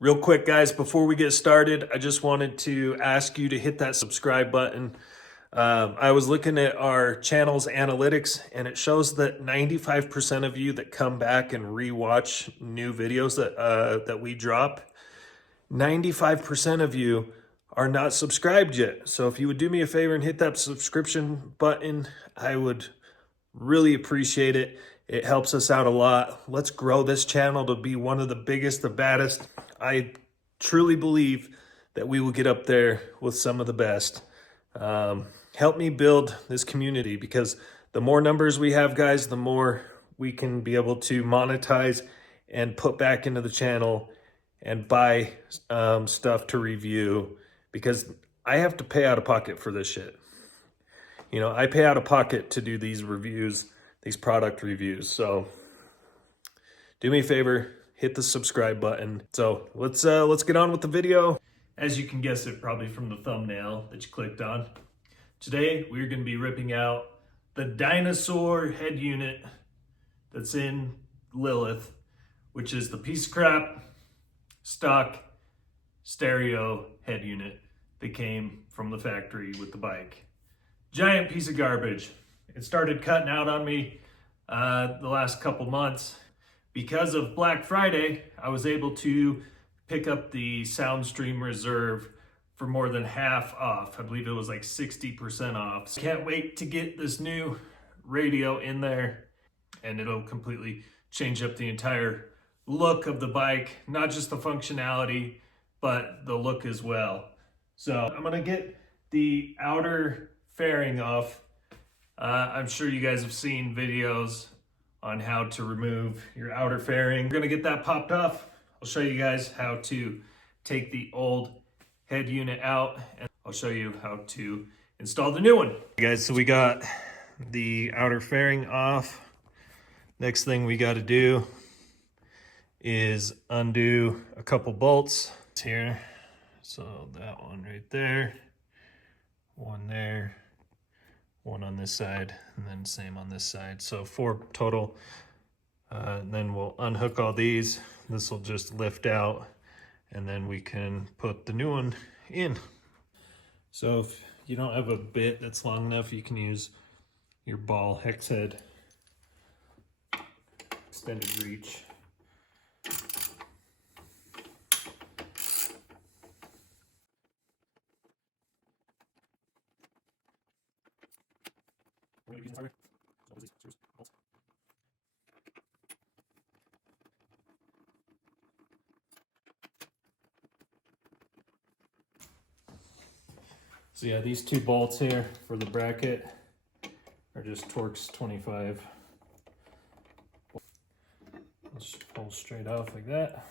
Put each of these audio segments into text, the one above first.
Real quick, guys, before we get started, I just wanted to ask you to hit that subscribe button. I was looking at our channel's analytics, and it shows that 95% of you that come back and rewatch new videos that we drop, 95% of you are not subscribed yet. So if you would do me a favor and hit that subscription button, I would really appreciate it. It helps us out a lot. Let's grow this channel to be one of the biggest, the baddest. I truly believe that we will get up there with some of the best. Help me build this community, because the more numbers we have, guys, the more we can be able to monetize and put back into the channel and buy stuff to review, because I have to pay out of pocket for this shit. You know, I pay out of pocket to do these reviews, these product reviews. So do me a favor, hit the subscribe button. So let's get on with the video. As you can guess it probably from the thumbnail that you clicked on, today we're going to be ripping out the dinosaur head unit that's in Lilith, which is the piece of crap stock stereo head unit that came from the factory with the bike. Giant piece of garbage. It started cutting out on me the last couple months. Because of Black Friday, I was able to pick up the Soundstream Reserve for more than half off. I believe it was like 60% off. So can't wait to get this new radio in there, and it'll completely change up the entire look of the bike. Not just the functionality, but the look as well. So I'm gonna get the outer fairing off. I'm sure you guys have seen videos on how to remove your outer fairing. We're gonna get that popped off. I'll show you guys how to take the old head unit out, and I'll show you how to install the new one. Okay, guys, so we got the outer fairing off. Next thing we got to do is undo a couple bolts here. So that one right there, one there, one on this side, and then same on this side. So 4 total. Then we'll unhook all these. This will just lift out, and then we can put the new one in. So if you don't have a bit that's long enough, you can use your ball hex head extended reach. So yeah, these 2 bolts here for the bracket are just Torx 25. Just pull straight off like that.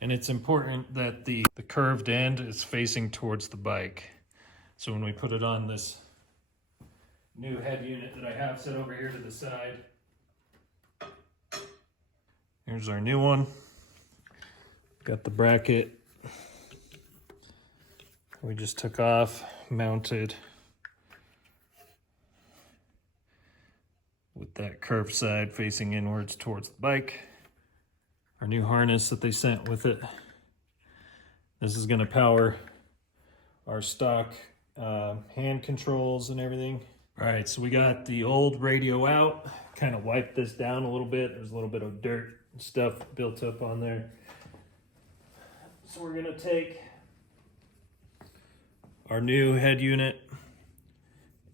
And it's important that the curved end is facing towards the bike. So when we put it on this new head unit that I have set over here to the side, here's our new one. Got the bracket we just took off, mounted with that curved side facing inwards towards the bike. Our new harness that they sent with it. This is going to power our stock hand controls and everything. All right, so we got the old radio out. Kind of wiped this down a little bit. There's a little bit of dirt and stuff built up on there. So we're going to take our new head unit,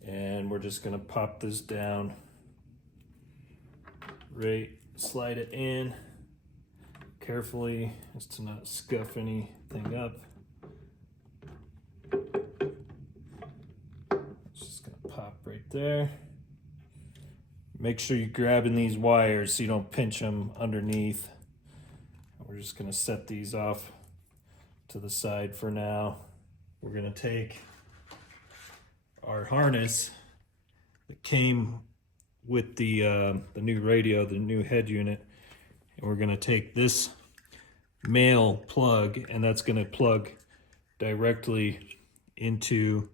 and we're just gonna pop this down, right, slide it in carefully as to not scuff anything up. Just gonna pop right there. Make sure you're grabbing these wires so you don't pinch them underneath. We're just gonna set these off to the side for now. We're gonna take our harness that came with the new radio, the new head unit, and we're gonna take this male plug, and that's gonna plug directly into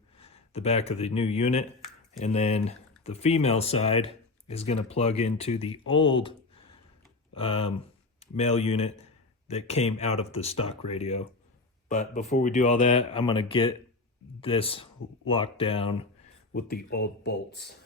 the back of the new unit, and then the female side is gonna plug into the old male unit that came out of the stock radio. But before we do all that, I'm gonna get this locked down with the old bolts.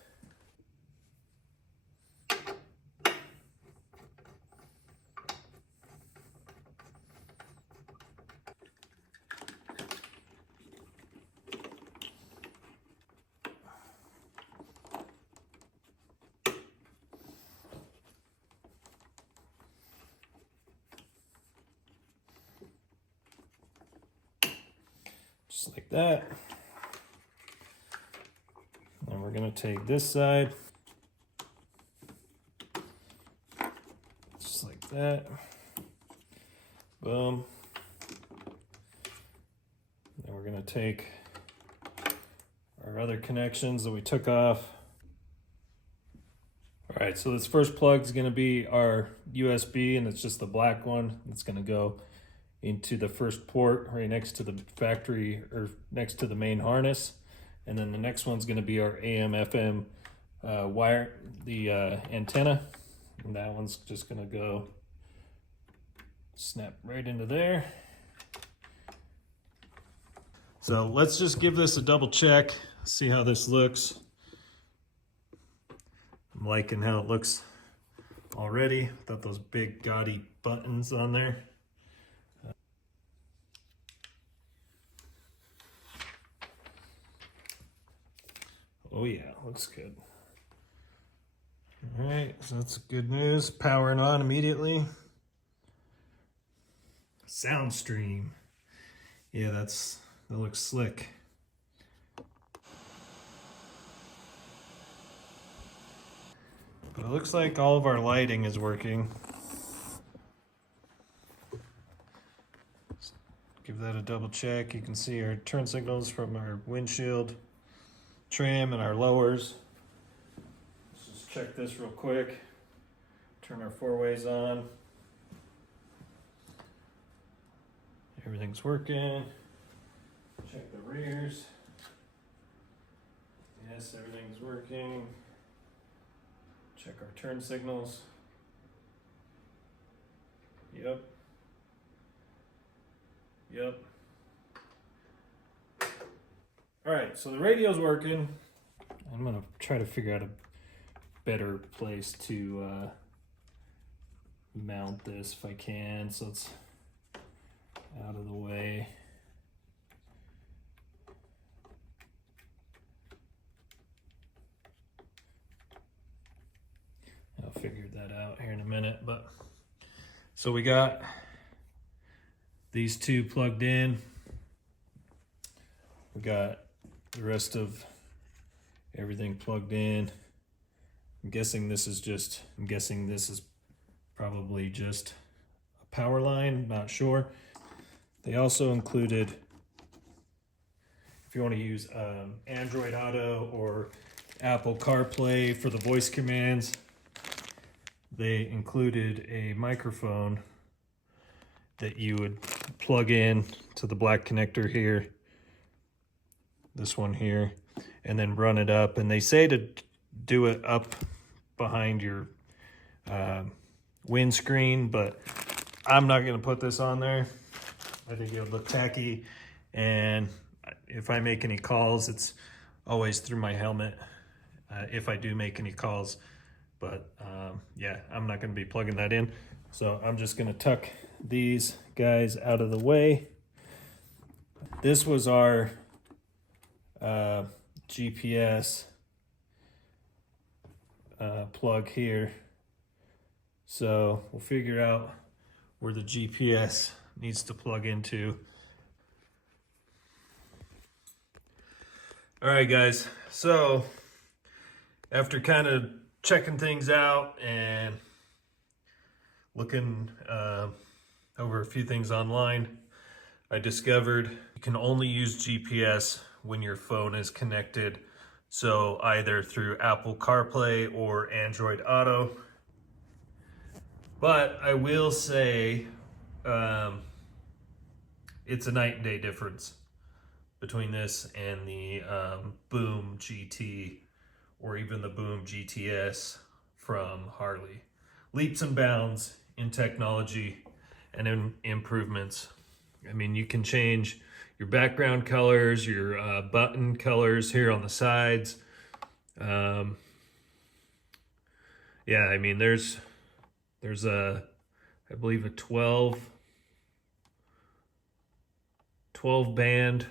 Just like that. And we're gonna take this side, just like that. Boom. Then we're gonna take our other connections that we took off. All right, so this first plug is gonna be our USB, and it's just the black one. It's gonna go into the first port right next to the factory, or next to the main harness. And then the next one's gonna be our AM FM wire, the antenna. And that one's just gonna go snap right into there. So let's just give this a double check, see how this looks. I'm liking how it looks already, without those big gaudy buttons on there. Oh yeah, looks good. All right, so that's good news. Powering on immediately. Soundstream. Yeah, that looks slick. But it looks like all of our lighting is working. Let's give that a double check. You can see our turn signals from our windshield, trim, and our lowers. Let's just check this real quick. Turn our four-ways on. Everything's working. Check the rears. Yes, everything's working. Check our turn signals. Yep. Yep. All right, so the radio's working. I'm gonna try to figure out a better place to mount this if I can, so it's out of the way. I'll figure that out here in a minute, but so we got these two plugged in. We got the rest of everything plugged in. I'm guessing this is probably just a power line, not sure. They also included, if you want to use Android Auto or Apple CarPlay for the voice commands, they included a microphone that you would plug in to the black connector here, this one here, and then run it up. And they say to do it up behind your windscreen, but I'm not going to put this on there. I think it would look tacky, and if I make any calls, it's always through my helmet if I do make any calls. But yeah, I'm not going to be plugging that in, so I'm just going to tuck these guys out of the way. This was our GPS plug here, so we'll figure out where the GPS needs to plug into. All right, guys, so after kind of checking things out and looking over a few things online, I discovered you can only use GPS when your phone is connected, so either through Apple CarPlay or Android Auto. But I will say it's a night and day difference between this and the Boom GT or even the Boom GTS from Harley. Leaps and bounds in technology and improvements. I mean, you can change your background colors, your button colors here on the sides. Yeah, I mean, there's a, I believe a 12 band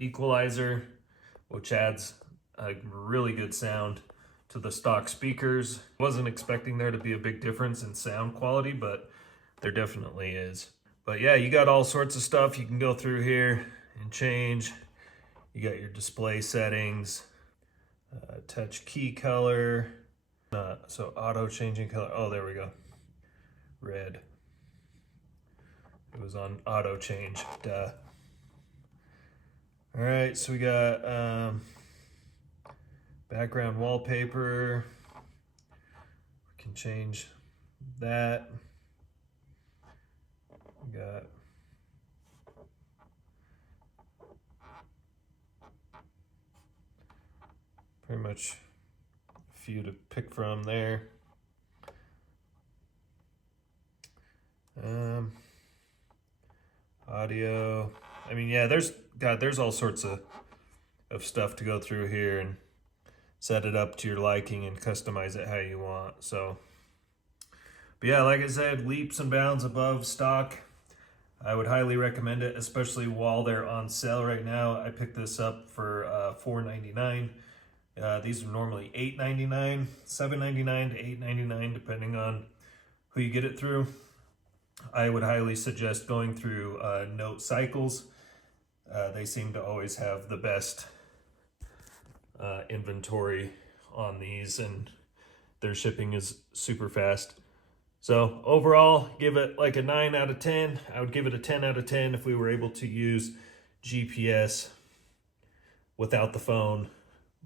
equalizer, which adds a really good sound to the stock speakers. Wasn't expecting there to be a big difference in sound quality, but there definitely is. But yeah, you got all sorts of stuff you can go through here and change. You got your display settings, touch key color, so auto changing color. Oh, there we go. Red. It was on auto change. Duh. All right, so we got background wallpaper. We can change that. We got pretty much a few to pick from there. Audio. I mean, yeah, there's all sorts of stuff to go through here and set it up to your liking and customize it how you want. So, but yeah, like I said, leaps and bounds above stock. I would highly recommend it, especially while they're on sale right now. I picked this up for $4.99. These are normally $8.99, $7.99 to $8.99, depending on who you get it through. I would highly suggest going through Note Cycles. They seem to always have the best inventory on these, and their shipping is super fast. So overall, give it like a 9 out of 10. I would give it a 10 out of 10 if we were able to use GPS without the phone.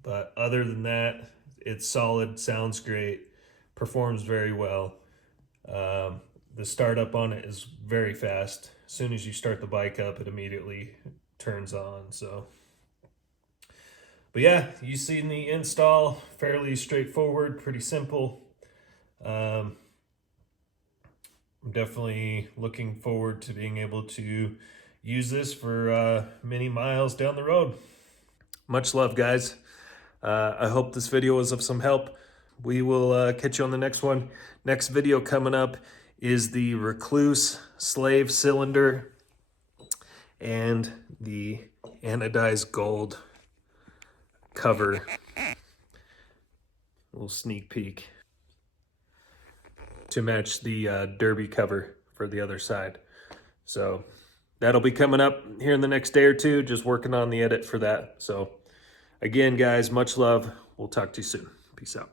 But other than that, it's solid, sounds great, performs very well. The startup on it is very fast. As soon as you start the bike up, it immediately turns on. So, but yeah, you see in the install, fairly straightforward, pretty simple. I'm definitely looking forward to being able to use this for many miles down the road. Much love, guys. I hope this video was of some help. We will catch you on the next one. Next video coming up is the Recluse Slave cylinder and the anodized gold cover. A little sneak peek to match the derby cover for the other side. So that'll be coming up here in the next day or two, just working on the edit for that. So again, guys, much love. We'll talk to you soon. Peace out.